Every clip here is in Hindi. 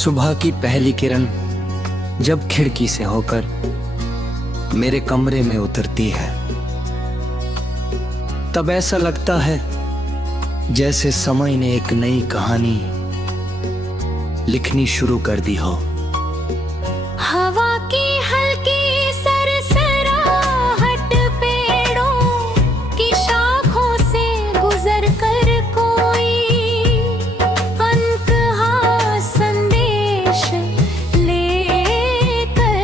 सुबह की पहली किरण जब खिड़की से होकर मेरे कमरे में उतरती है, तब ऐसा लगता है जैसे समय ने एक नई कहानी लिखनी शुरू कर दी हो। हवा की हल्की सरसराहट, पेड़ों की शाखों से गुजर कर कोई अनकहा संदेश लेकर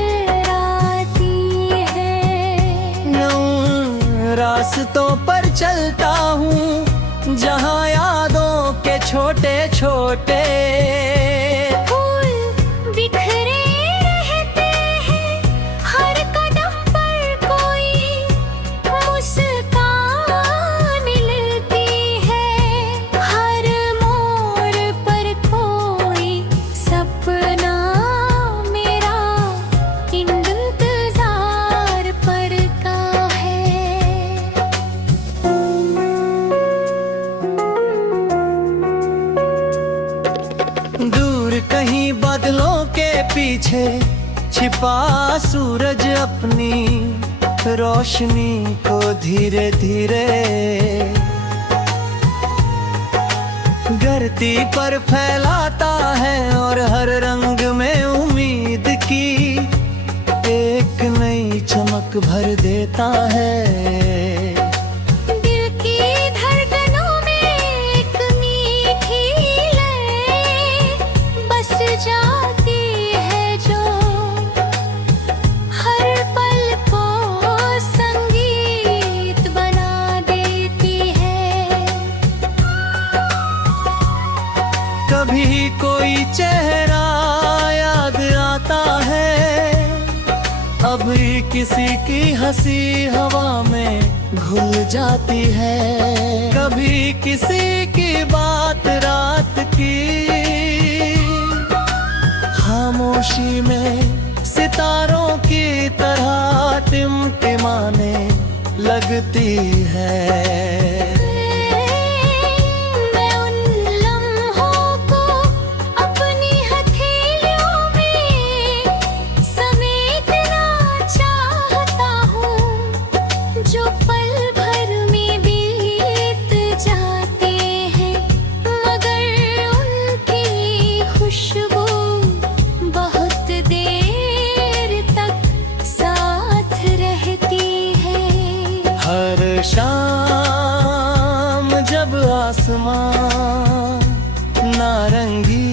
आती है। मैं रास्तों पर चलता हूँ जहाँ यादों के छोटे छोटे कहीं बादलों के पीछे छिपा सूरज अपनी रोशनी को धीरे धीरे धरती पर फैलाता है और हर रंग में उम्मीद की एक नई चमक भर देता है। जाती है जो हर पल को संगीत बना देती है। कभी कोई चेहरा याद आता है, अभी किसी की हंसी हवा में घुल जाती है। कभी किसी की बात रात की खामोशी में सितारों की तरह टिमटिमाने लगती है। मैं उन लम्हों को अपनी हथेलियों में समेटना चाहता हूँ, जो पल भर में बीत जाते हैं, मगर उनकी खुशबू हर शाम जब आसमां नारंगी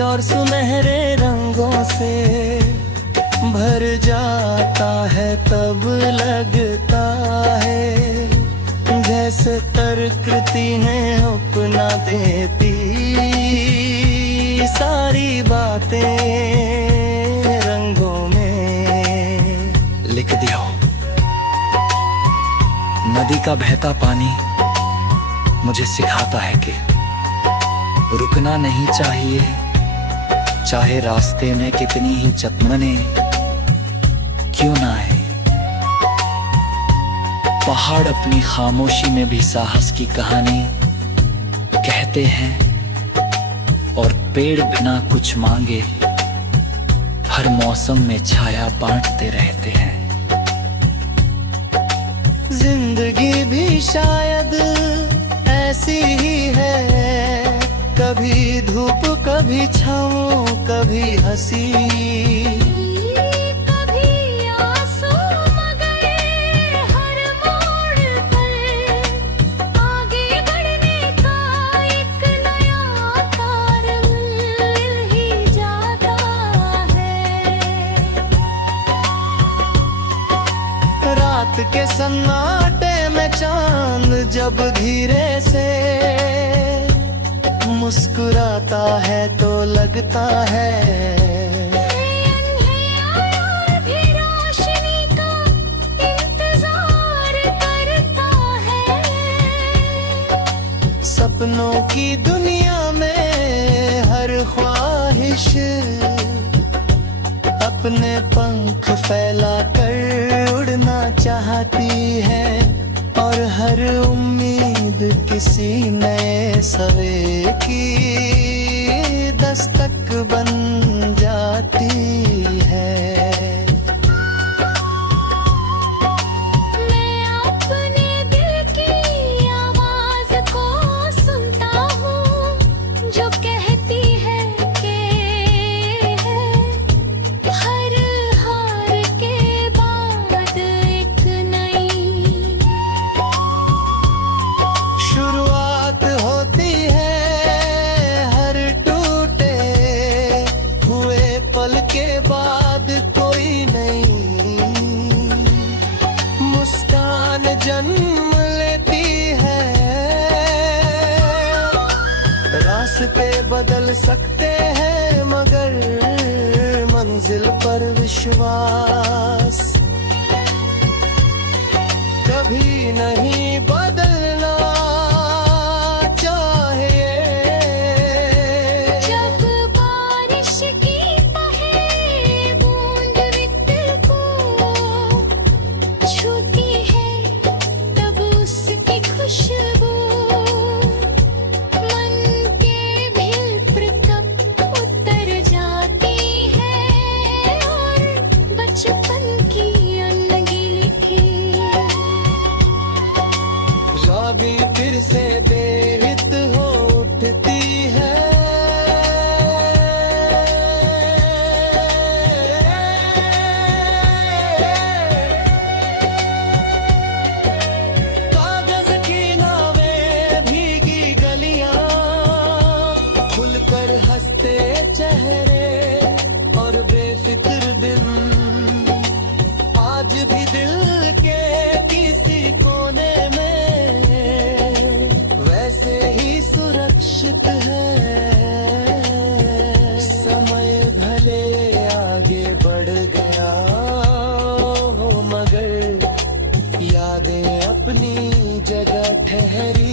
और सुनहरे रंगों से भर जाता है, तब लगता है जैसे प्रकृति ने अपना देती सारी बातें रंगों में लिख दिया। नदी का बहता पानी मुझे सिखाता है कि रुकना नहीं चाहिए, चाहे रास्ते में कितनी ही चकमने क्यों ना आए। पहाड़ अपनी खामोशी में भी साहस की कहानी कहते हैं, और पेड़ बिना कुछ मांगे हर मौसम में छाया बांटते रहते हैं। जिंदगी भी शायद ऐसी ही है, कभी धूप कभी छाँव कभी हंसी, कभी आंसू, मगर हर मोड़ पर आगे बढ़ने का एक नया कारण मिल ही जाता है। रात के सन्नाटे में चांद जब धीरे से मुस्कुराता है तो लगता है अंधेरा भी रोशनी का इंतजार करता है। सपनों की दुनिया में हर ख्वाहिश अपने पंख फैला कर उड़ना चाहती है, और हर उम्मीद किसी नए सवे की दस्तक बन जाती है। मैं अपने दिल की आवाज को सुनता हूँ जो कहती है कि हर हार के बाद एक नई शुरुआत होती है हर टूटे हुए पल के बाद कोई नहीं मुस्कान जन्म लेती है। रास्ते बदल सकते हैं मगर मंजिल पर विश्वास कभी नहीं बदलना चाहिए। जब बारिश की पहली बूंद वित को छूती है तब उसकी खुशबू मन के भीतर कब उतर जाती है और बचपन की अनगिली थी राबी फिर से देरित हो उठती है। कागज की नावें भीगी गलियां खुलकर हंसते चेहरे और बेफिक्र दिन आज भी दिल के किसी कोने में वैसे ही सुरक्षित है। समय भले आगे बढ़ गया हो मगर यादें अपनी जगह ठहरी